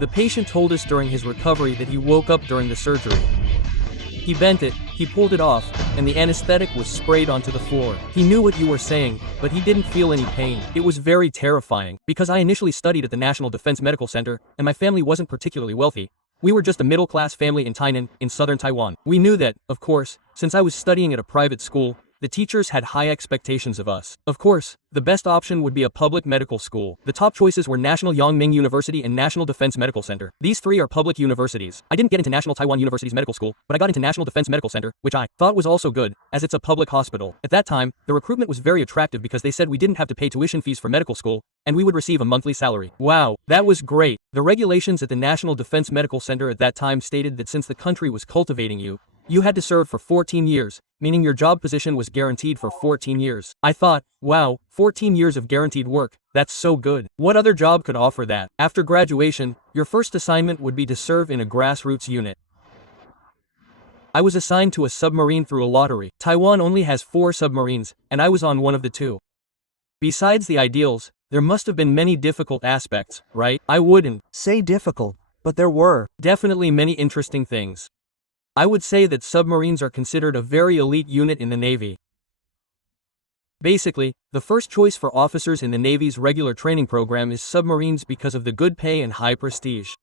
The patient told us during his recovery that he woke up during the surgery. He bent it, he pulled it off, and the anesthetic was sprayed onto the floor. He knew what you were saying, but he didn't feel any pain. It was very terrifying. Because I initially studied at the National Defense Medical Center, and my family wasn't particularly wealthy. We were just a middle-class family in Tainan, in southern Taiwan. We knew that, of course, since I was studying at a private school, the teachers had high expectations of us. Of course, the best option would be a public medical school. The top choices were National Yangming University and National Defense Medical Center. These three are public universities. I didn't get into National Taiwan University's medical school, but I got into National Defense Medical Center, which I thought was also good, as it's a public hospital. At that time, the recruitment was very attractive because they said we didn't have to pay tuition fees for medical school, and we would receive a monthly salary. Wow, that was great. The regulations at the National Defense Medical Center at that time stated that since the country was cultivating you, you had to serve for 14 years, meaning your job position was guaranteed for 14 years. I thought, wow, 14 years of guaranteed work, that's so good. What other job could offer that? After graduation, your first assignment would be to serve in a grassroots unit. I was assigned to a submarine through a lottery. Taiwan only has 4 submarines, and I was on one of the 2. Besides the ideals, there must have been many difficult aspects, right? I wouldn't say difficult, but there were definitely many interesting things. I would say that submarines are considered a very elite unit in the Navy. Basically, the first choice for officers in the Navy's regular training program is submarines because of the good pay and high prestige.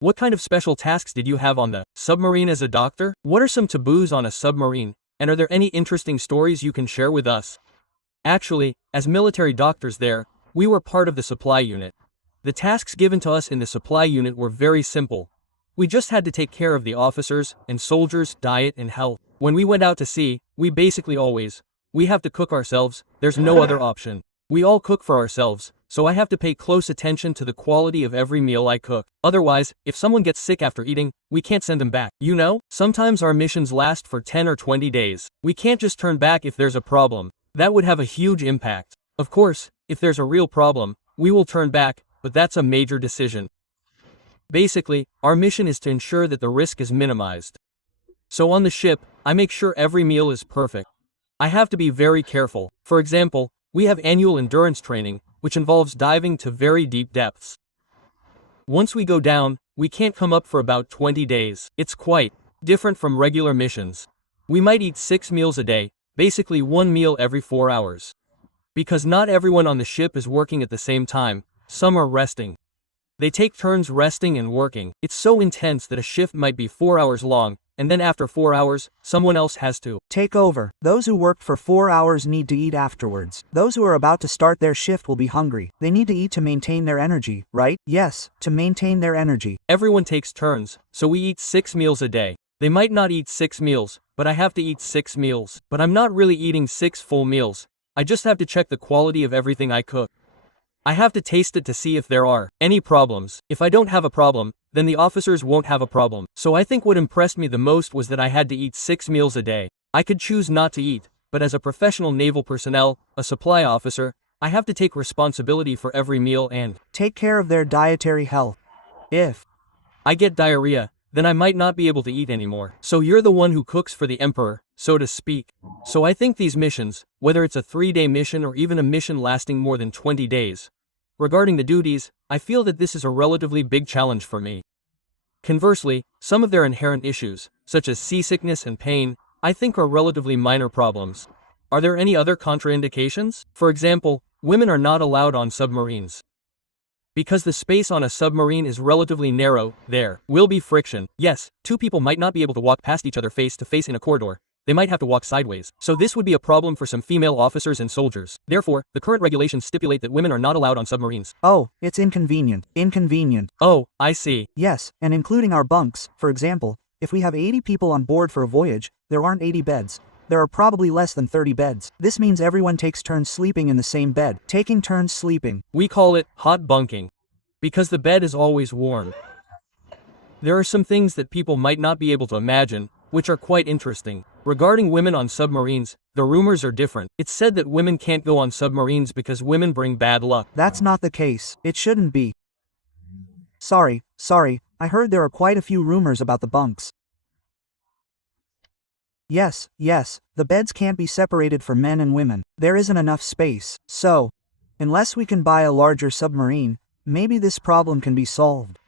What kind of special tasks did you have on the submarine as a doctor? What are some taboos on a submarine, and are there any interesting stories you can share with us? Actually, as military doctors there, we were part of the supply unit. The tasks given to us in the supply unit were very simple. We just had to take care of the officers and soldiers' diet and health. When we went out to sea, we basically we have to cook ourselves, there's no other option. We all cook for ourselves, so I have to pay close attention to the quality of every meal I cook. Otherwise, if someone gets sick after eating, we can't send them back. You know, sometimes our missions last for 10 or 20 days. We can't just turn back if there's a problem. That would have a huge impact. Of course, if there's a real problem, we will turn back, but that's a major decision. Basically, our mission is to ensure that the risk is minimized. So on the ship, I make sure every meal is perfect. I have to be very careful. For example, we have annual endurance training, which involves diving to very deep depths. Once we go down, we can't come up for about 20 days. It's quite different from regular missions. We might eat 6 meals a day, basically 1 meal every 4 hours. Because not everyone on the ship is working at the same time, some are resting. They take turns resting and working. It's so intense that a shift might be 4 hours long, and then after 4 hours, someone else has to take over. Those who worked for 4 hours need to eat afterwards. Those who are about to start their shift will be hungry. They need to eat to maintain their energy, right? Yes, to maintain their energy. Everyone takes turns, so we eat 6 meals a day. They might not eat 6 meals, but I have to eat 6 meals. But I'm not really eating 6 full meals. I just have to check the quality of everything I cook. I have to taste it to see if there are any problems. If I don't have a problem, then the officers won't have a problem. So I think what impressed me the most was that I had to eat 6 meals a day. I could choose not to eat, but as a professional naval personnel, a supply officer, I have to take responsibility for every meal and take care of their dietary health. If I get diarrhea, then I might not be able to eat anymore. So you're the one who cooks for the emperor, so to speak. So I think these missions, whether it's a 3-day mission or even a mission lasting more than 20 days, regarding the duties, I feel that this is a relatively big challenge for me. Conversely, some of their inherent issues, such as seasickness and pain, I think are relatively minor problems. Are there any other contraindications? For example, women are not allowed on submarines. Because the space on a submarine is relatively narrow, there will be friction. Yes, 2 people might not be able to walk past each other face to face in a corridor. They might have to walk sideways. So this would be a problem for some female officers and soldiers. Therefore, the current regulations stipulate that women are not allowed on submarines. Oh, it's inconvenient. Inconvenient. Oh, I see. Yes, and including our bunks. For example, if we have 80 people on board for a voyage, there aren't 80 beds. There are probably less than 30 beds. This means everyone takes turns sleeping in the same bed. Taking turns sleeping. We call it hot bunking. Because the bed is always warm. There are some things that people might not be able to imagine, which are quite interesting. Regarding women on submarines, the rumors are different. It's said that women can't go on submarines because women bring bad luck. That's not the case. It shouldn't be. Sorry, I heard there are quite a few rumors about the bunks. Yes, the beds can't be separated for men and women. There isn't enough space. So, unless we can buy a larger submarine, maybe this problem can be solved.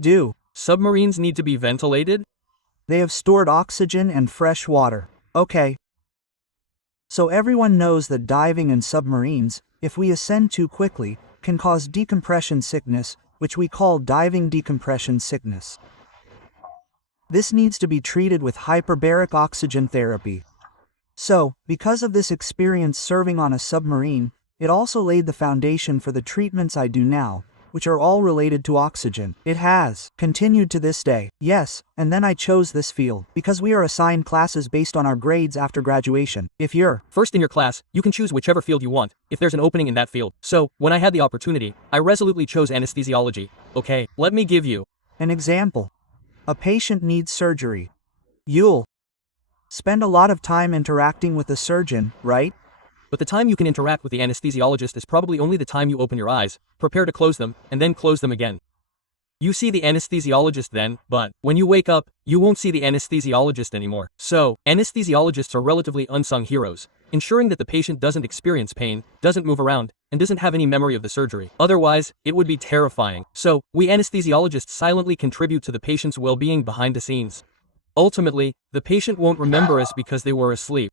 Do Submarines need to be ventilated? they have stored oxygen and fresh water? Okay. So everyone knows that diving in submarines, if we ascend too quickly, can cause decompression sickness, which we call diving decompression sickness. This needs to be treated with hyperbaric oxygen therapy. So, because of this experience serving on a submarine, it also laid the foundation for the treatments I do now, which are all related to oxygen. It has continued to this day. Yes, and then I chose this field, because we are assigned classes based on our grades after graduation. If you're First in your class, you can choose whichever field you want, if there's an opening in that field. So, when I had the opportunity, I resolutely chose anesthesiology. Okay, let me give you an example. A patient needs surgery. You'll spend a lot of time interacting with the surgeon, right? But the time you can interact with the anesthesiologist is probably only the time you open your eyes, prepare to close them, and then close them again. You see the anesthesiologist then, but when you wake up, you won't see the anesthesiologist anymore. So, anesthesiologists are relatively unsung heroes, ensuring that the patient doesn't experience pain, doesn't move around, and doesn't have any memory of the surgery. Otherwise, it would be terrifying. So, we anesthesiologists silently contribute to the patient's well-being behind the scenes. Ultimately, the patient won't remember us because they were asleep.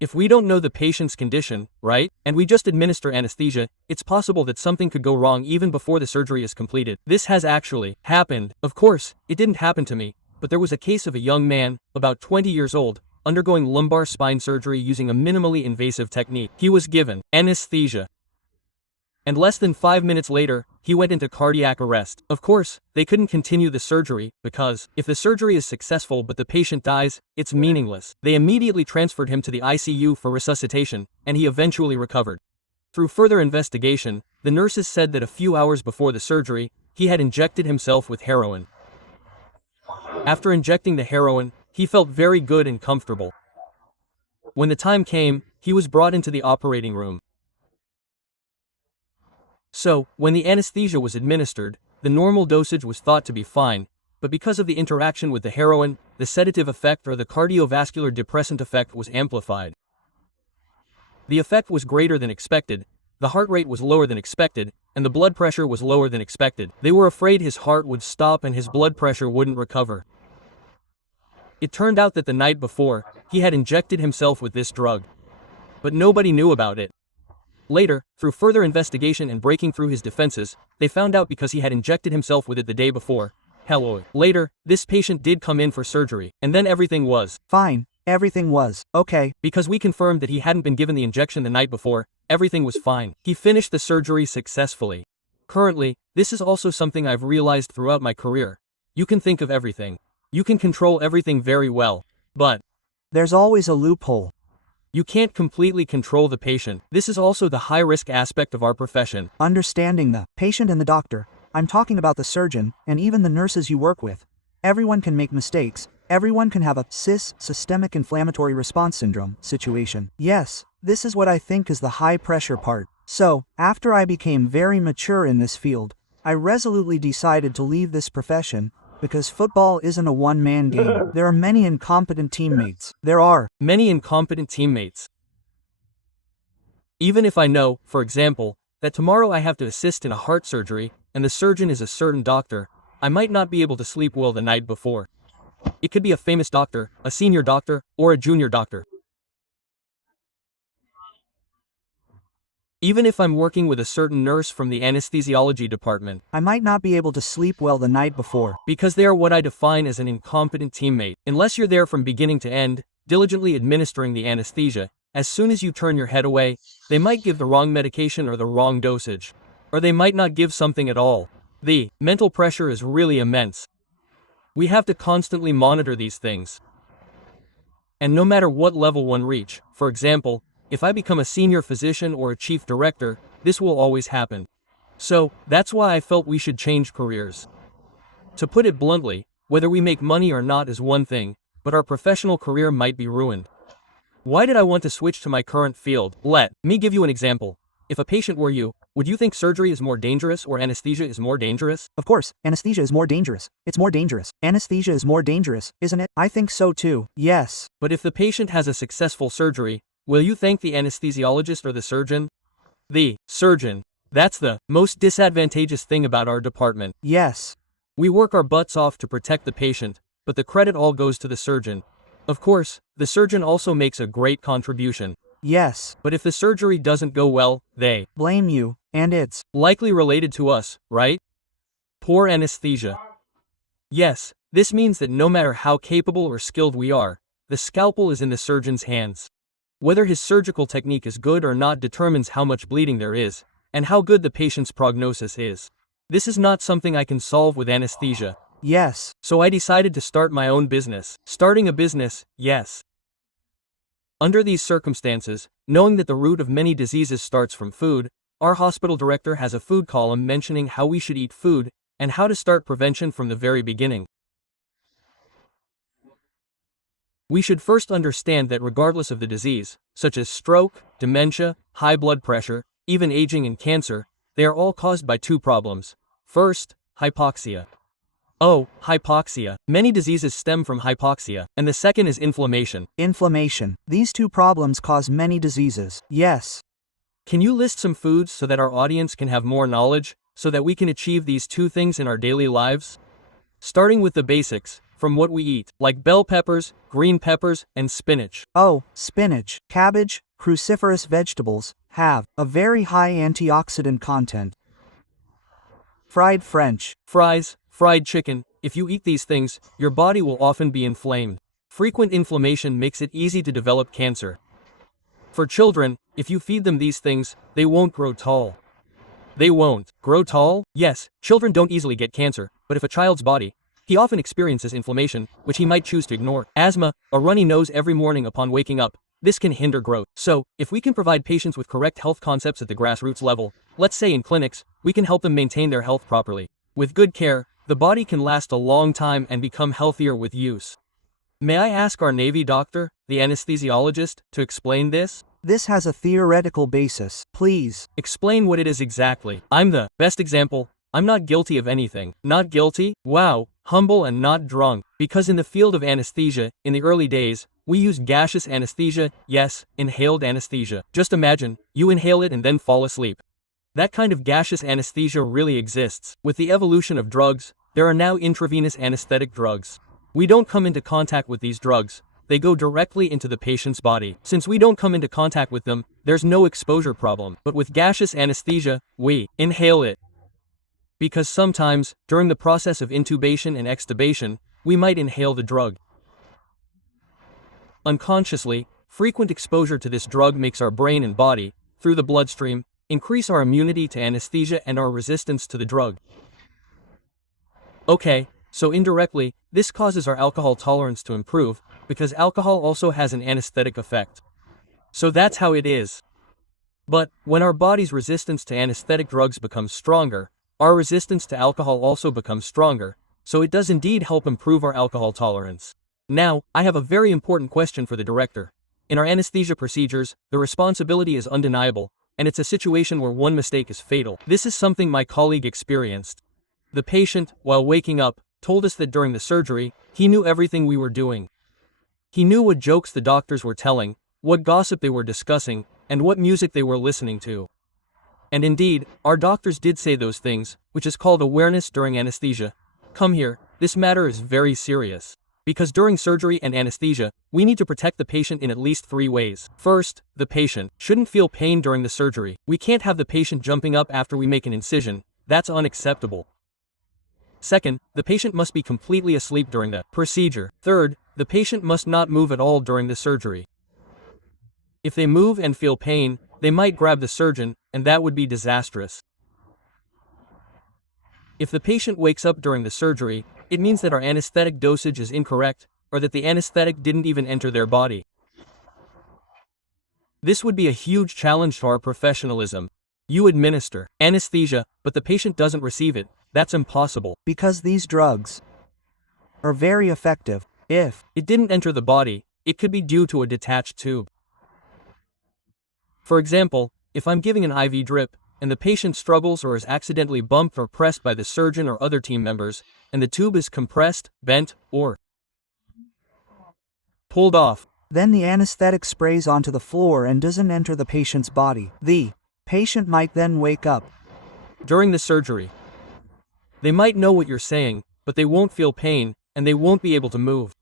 If we don't know the patient's condition, right, and we just administer anesthesia, it's possible that something could go wrong even before the surgery is completed. This has actually happened. Of course, it didn't happen to me, but there was a case of a young man, about 20 years old, undergoing lumbar spine surgery using a minimally invasive technique. He was given anesthesia, and less than 5 minutes later, he went into cardiac arrest. Of course, they couldn't continue the surgery, because if the surgery is successful but the patient dies, it's meaningless. They immediately transferred him to the ICU for resuscitation, and he eventually recovered. Through further investigation, the nurses said that a few hours before the surgery, he had injected himself with heroin. After injecting the heroin, he felt very good and comfortable. When the time came, he was brought into the operating room. So, when the anesthesia was administered, the normal dosage was thought to be fine, but because of the interaction with the heroin, the sedative effect or the cardiovascular depressant effect was amplified. The effect was greater than expected, the heart rate was lower than expected, and the blood pressure was lower than expected. They were afraid his heart would stop and his blood pressure wouldn't recover. It turned out that the night before, he had injected himself with this drug. But nobody knew about it. Later, through further investigation and breaking through his defenses, they found out because he had injected himself with it the day before. Hello. Later, this patient did come in for surgery, and then everything was fine. Everything was okay. Because we confirmed that he hadn't been given the injection the night before, everything was fine. He finished the surgery successfully. Currently, this is also something I've realized throughout my career. You can think of everything. You can control everything very well. But there's always a loophole. You can't completely control the patient. This is also the high-risk aspect of our profession. Understanding the patient and the doctor, I'm talking about the surgeon, and even the nurses you work with. Everyone can make mistakes. Everyone can have a systemic inflammatory response syndrome situation. Yes, this is what I think is the high-pressure part. So, after I became very mature in this field, I resolutely decided to leave this profession, because football isn't a one-man game. There are many incompetent teammates. There are many incompetent teammates. Even if I know, for example, that tomorrow I have to assist in a heart surgery, and the surgeon is a certain doctor, I might not be able to sleep well the night before. It could be a famous doctor, a senior doctor, or a junior doctor. Even if I'm working with a certain nurse from the anesthesiology department, I might not be able to sleep well the night before. Because they are what I define as an incompetent teammate. Unless you're there from beginning to end, diligently administering the anesthesia, as soon as you turn your head away, they might give the wrong medication or the wrong dosage. Or they might not give something at all. The mental pressure is really immense. We have to constantly monitor these things. And no matter what level one reach, for example, if I become a senior physician or a chief director, this will always happen. So, that's why I felt we should change careers. To put it bluntly, whether we make money or not is one thing, but our professional career might be ruined. Why did I want to switch to my current field? Let me give you an example. If a patient were you, would you think surgery is more dangerous or anesthesia is more dangerous? Of course, anesthesia is more dangerous. It's more dangerous. Anesthesia is more dangerous, isn't it? I think so too. Yes. But if the patient has a successful surgery, will you thank the anesthesiologist or the surgeon? The surgeon. That's the most disadvantageous thing about our department. Yes. We work our butts off to protect the patient, but the credit all goes to the surgeon. Of course, the surgeon also makes a great contribution. Yes. But if the surgery doesn't go well, they blame you, and it's likely related to us, right? Poor anesthesia. Yes, this means that no matter how capable or skilled we are, the scalpel is in the surgeon's hands. Whether his surgical technique is good or not determines how much bleeding there is, and how good the patient's prognosis is. This is not something I can solve with anesthesia. Yes. So I decided to start my own business. Starting a business, yes. Under these circumstances, knowing that the root of many diseases starts from food, our hospital director has a food column mentioning how we should eat food and how to start prevention from the very beginning. We should first understand that regardless of the disease, such as stroke, dementia, high blood pressure, even aging and cancer, they are all caused by two problems. First, hypoxia. Oh, hypoxia. Many diseases stem from hypoxia, and the second is inflammation. Inflammation. These two problems cause many diseases. Yes. Can you list some foods so that our audience can have more knowledge, so that we can achieve these two things in our daily lives? Starting with the basics, from what we eat, like bell peppers, green peppers, and spinach. Oh, spinach, cabbage, cruciferous vegetables, have a very high antioxidant content. Fried French. Fries, fried chicken. If you eat these things, your body will often be inflamed. Frequent inflammation makes it easy to develop cancer. For children, if you feed them these things, they won't grow tall. They won't grow tall? Yes, children don't easily get cancer, but if a child's body, he often experiences inflammation, which he might choose to ignore. Asthma, a runny nose every morning upon waking up, this can hinder growth. So, if we can provide patients with correct health concepts at the grassroots level, let's say in clinics, we can help them maintain their health properly. With good care, the body can last a long time and become healthier with use. May I ask our Navy doctor, the anesthesiologist, to explain this? This has a theoretical basis. Please explain what it is exactly. I'm the best example. I'm not guilty of anything. Not guilty? Wow, humble and not drunk. Because in the field of anesthesia, in the early days, we used gaseous anesthesia, yes, inhaled anesthesia. Just imagine, you inhale it and then fall asleep. That kind of gaseous anesthesia really exists. With the evolution of drugs, there are now intravenous anesthetic drugs. We don't come into contact with these drugs. They go directly into the patient's body. Since we don't come into contact with them, there's no exposure problem. But with gaseous anesthesia, we inhale it. Because sometimes, during the process of intubation and extubation, we might inhale the drug. Unconsciously, frequent exposure to this drug makes our brain and body, through the bloodstream, increase our immunity to anesthesia and our resistance to the drug. Okay, so indirectly, this causes our alcohol tolerance to improve, because alcohol also has an anesthetic effect. So that's how it is. But, when our body's resistance to anesthetic drugs becomes stronger, our resistance to alcohol also becomes stronger, so it does indeed help improve our alcohol tolerance. Now, I have a very important question for the director. In our anesthesia procedures, the responsibility is undeniable, and it's a situation where one mistake is fatal. This is something my colleague experienced. The patient, while waking up, told us that during the surgery, he knew everything we were doing. He knew what jokes the doctors were telling, what gossip they were discussing, and what music they were listening to. And indeed, our doctors did say those things, which is called awareness during anesthesia. Come here, this matter is very serious. Because during surgery and anesthesia, we need to protect the patient in at least 3 ways. First, the patient shouldn't feel pain during the surgery. We can't have the patient jumping up after we make an incision. That's unacceptable. Second, the patient must be completely asleep during the procedure. Third, the patient must not move at all during the surgery. If they move and feel pain, they might grab the surgeon, and that would be disastrous. If the patient wakes up during the surgery, it means that our anesthetic dosage is incorrect, or that the anesthetic didn't even enter their body. This would be a huge challenge to our professionalism. You administer anesthesia, but the patient doesn't receive it. That's impossible. Because these drugs are very effective. If it didn't enter the body, it could be due to a detached tube. For example, if I'm giving an IV drip, and the patient struggles or is accidentally bumped or pressed by the surgeon or other team members, and the tube is compressed, bent, or pulled off, then the anesthetic sprays onto the floor and doesn't enter the patient's body. The patient might then wake up, during the surgery. They might know what you're saying, but they won't feel pain, and they won't be able to move.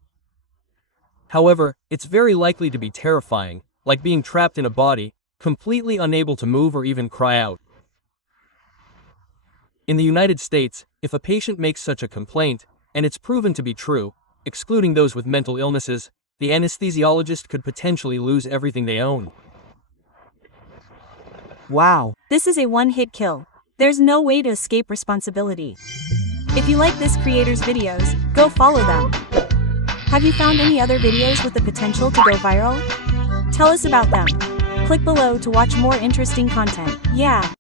However, it's very likely to be terrifying, like being trapped in a body, completely unable to move or even cry out. In the United States, if a patient makes such a complaint, and it's proven to be true, excluding those with mental illnesses, the anesthesiologist could potentially lose everything they own. Wow. This is a one-hit kill. There's no way to escape responsibility. If you like this creator's videos, go follow them. Have you found any other videos with the potential to go viral? Tell us about them. Click below to watch more interesting content. Yeah.